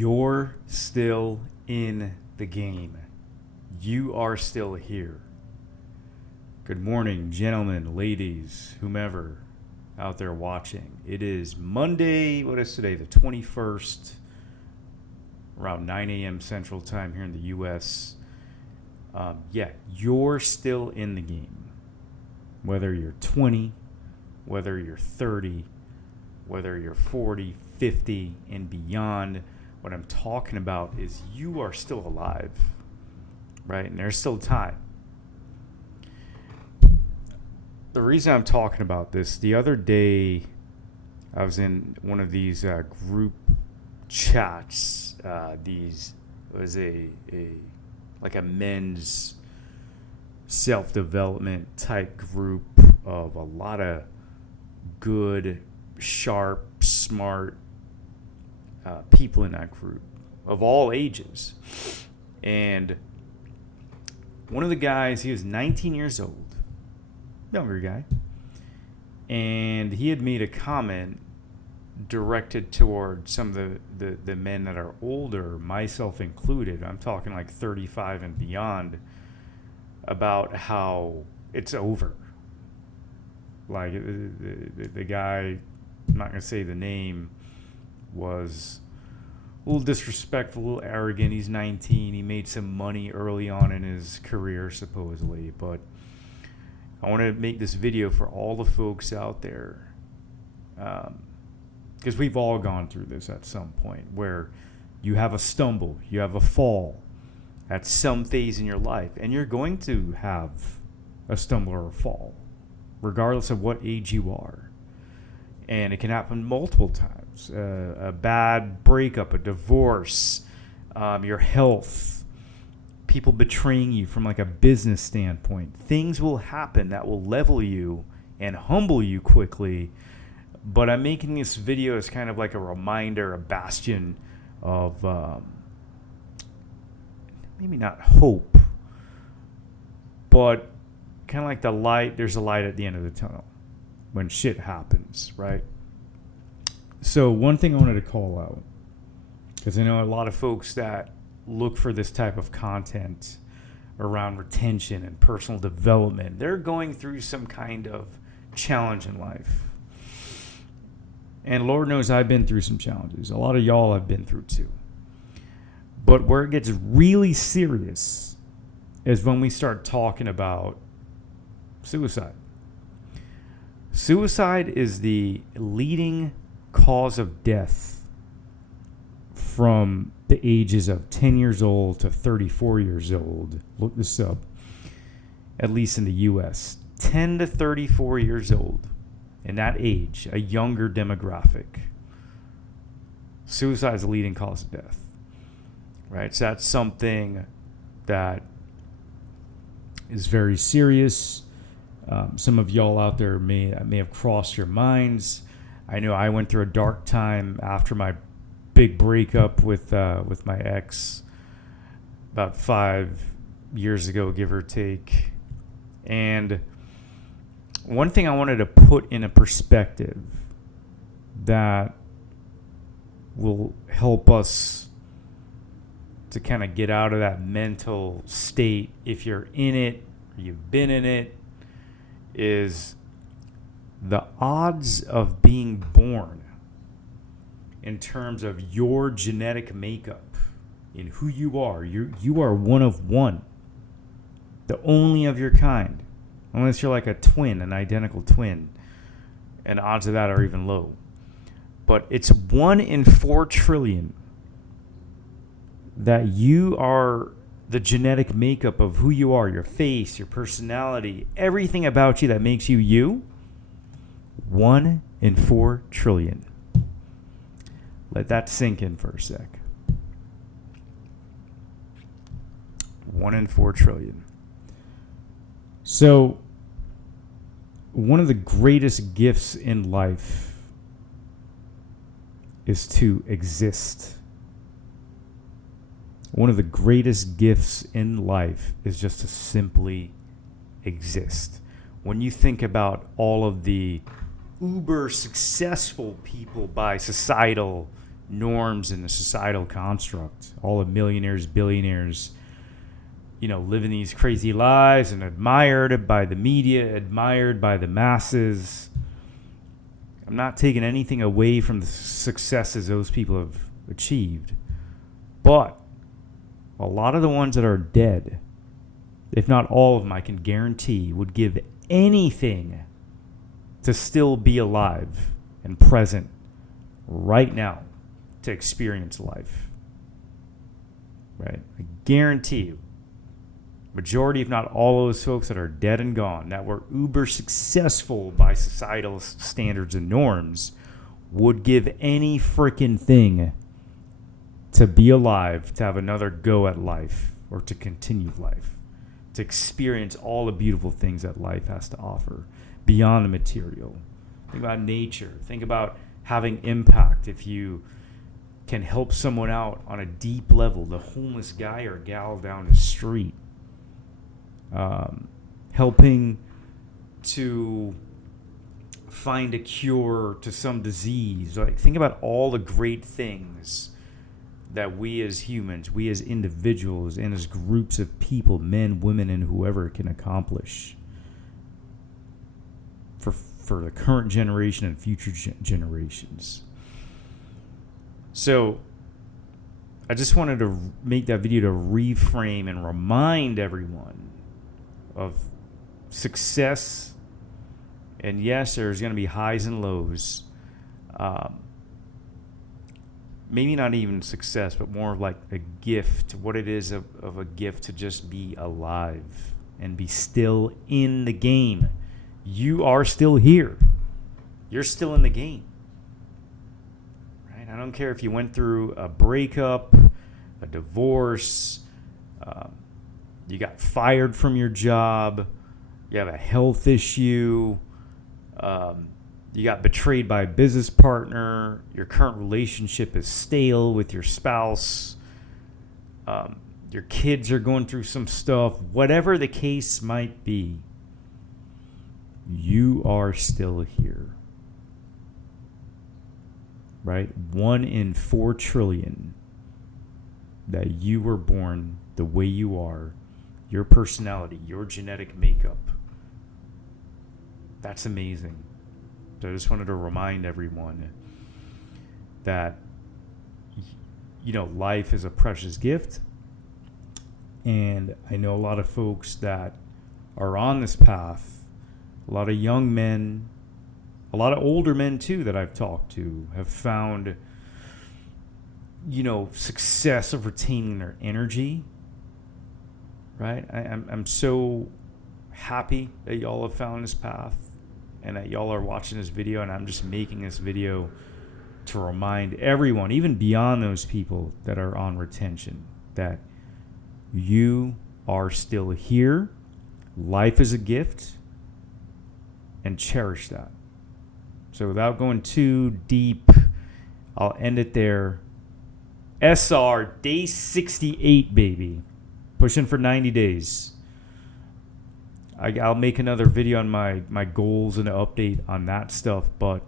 You're still in the game. You are still here. Good morning, gentlemen, ladies, whomever out there watching. It is Monday, what is today, the 21st, around 9 a.m. Central Time here in the U.S. You're still in the game. Whether you're 20, whether you're 30, whether you're 40, 50, and beyond, what I'm talking about is you are still alive, right? And there's still time. The reason I'm talking about this, the other day I was in one of these group chats. It was a men's self-development type group of a lot of good, sharp, smart people in that group of all ages. And one of the guys, he was 19 years old, younger guy, and he had made a comment directed toward some of the men that are older, myself included. I'm talking like 35 and beyond, about how it's over. Like the guy, I'm not going to say the name, was a little disrespectful, a little arrogant. He's 19. He made some money early on in his career, supposedly. But I want to make this video for all the folks out there, because we've all gone through this at some point, where you have a stumble, you have a fall at some phase in your life, and you're going to have a stumble or a fall, regardless of what age you are. And it can happen multiple times. A bad breakup, a divorce, your health, people betraying you from like a business standpoint. Things will happen that will level you and humble you quickly. But I'm making this video as kind of like a reminder, a bastion of maybe not hope, but kind of like the light. There's a light at the end of the tunnel when shit happens, right? So one thing I wanted to call out, because I know a lot of folks that look for this type of content around retention and personal development, they're going through some kind of challenge in life. And Lord knows I've been through some challenges. A lot of y'all have been through too. But where it gets really serious is when we start talking about suicide. Suicide is the leading cause of death from the ages of 10 years old to 34 years old. Look this up. At least in the U.S. 10 to 34 years old. In that age, a younger demographic. Suicide is the leading cause of death. Right? So that's something that is very serious. Some of y'all out there may have crossed your minds. I know I went through a dark time after my big breakup with my ex about 5 years ago, give or take. And one thing I wanted to put in a perspective that will help us to kind of get out of that mental state, if you're in it or you've been in it, is the odds of being born in terms of your genetic makeup in who you are. You are one of one, the only of your kind, unless you're like a twin, an identical twin, and odds of that are even low. But it's 1 in 4 trillion that you are the genetic makeup of who you are, your face, your personality, everything about you that makes you you. 1 in 4 trillion. Let that sink in for a sec. 1 in 4 trillion. So, one of the greatest gifts in life is to exist. One of the greatest gifts in life is just to simply exist. When you think about all of the uber successful people by societal norms and the societal construct. All the millionaires, billionaires, living these crazy lives and admired by the media, admired by the masses. I'm not taking anything away from the successes those people have achieved. But a lot of the ones that are dead, if not all of them, I can guarantee would give anything to still be alive and present right now to experience life. Right? I guarantee you, majority, if not all of those folks that are dead and gone, that were uber successful by societal standards and norms, would give any freaking thing to be alive, to have another go at life, or to continue life, to experience all the beautiful things that life has to offer beyond the material. Think about nature. Think about having impact. If you can help someone out on a deep level, the homeless guy or gal down the street, helping to find a cure to some disease. Like, think about all the great things that we as humans, we as individuals, and as groups of people, men, women, and whoever, can accomplish for the current generation and future generations. So I just wanted to make that video to reframe and remind everyone of success. And yes, there's going to be highs and lows. Maybe not even success, but more like a gift, what it is of a gift to just be alive and be still in the game. You are still here. You're still in the game. Right? I don't care if you went through a breakup, a divorce, you got fired from your job, you have a health issue, you got betrayed by a business partner, your current relationship is stale with your spouse, your kids are going through some stuff, whatever the case might be, you are still here. Right? 1 in 4 trillion that you were born the way you are, your personality, your genetic makeup. That's amazing. So I just wanted to remind everyone that, life is a precious gift. And I know a lot of folks that are on this path, a lot of young men, a lot of older men too that I've talked to, have found, success of retaining their energy. Right? I'm so happy that y'all have found this path and that y'all are watching this video, and I'm just making this video to remind everyone, even beyond those people that are on retention, that you are still here. Life is a gift, and cherish that. So without going too deep, I'll end it there. SR, day 68, baby. Pushing for 90 days. I'll make another video on my goals and an update on that stuff, but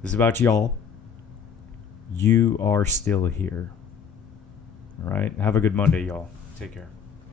this is about y'all. You are still here. All right? Have a good Monday, y'all. Take care.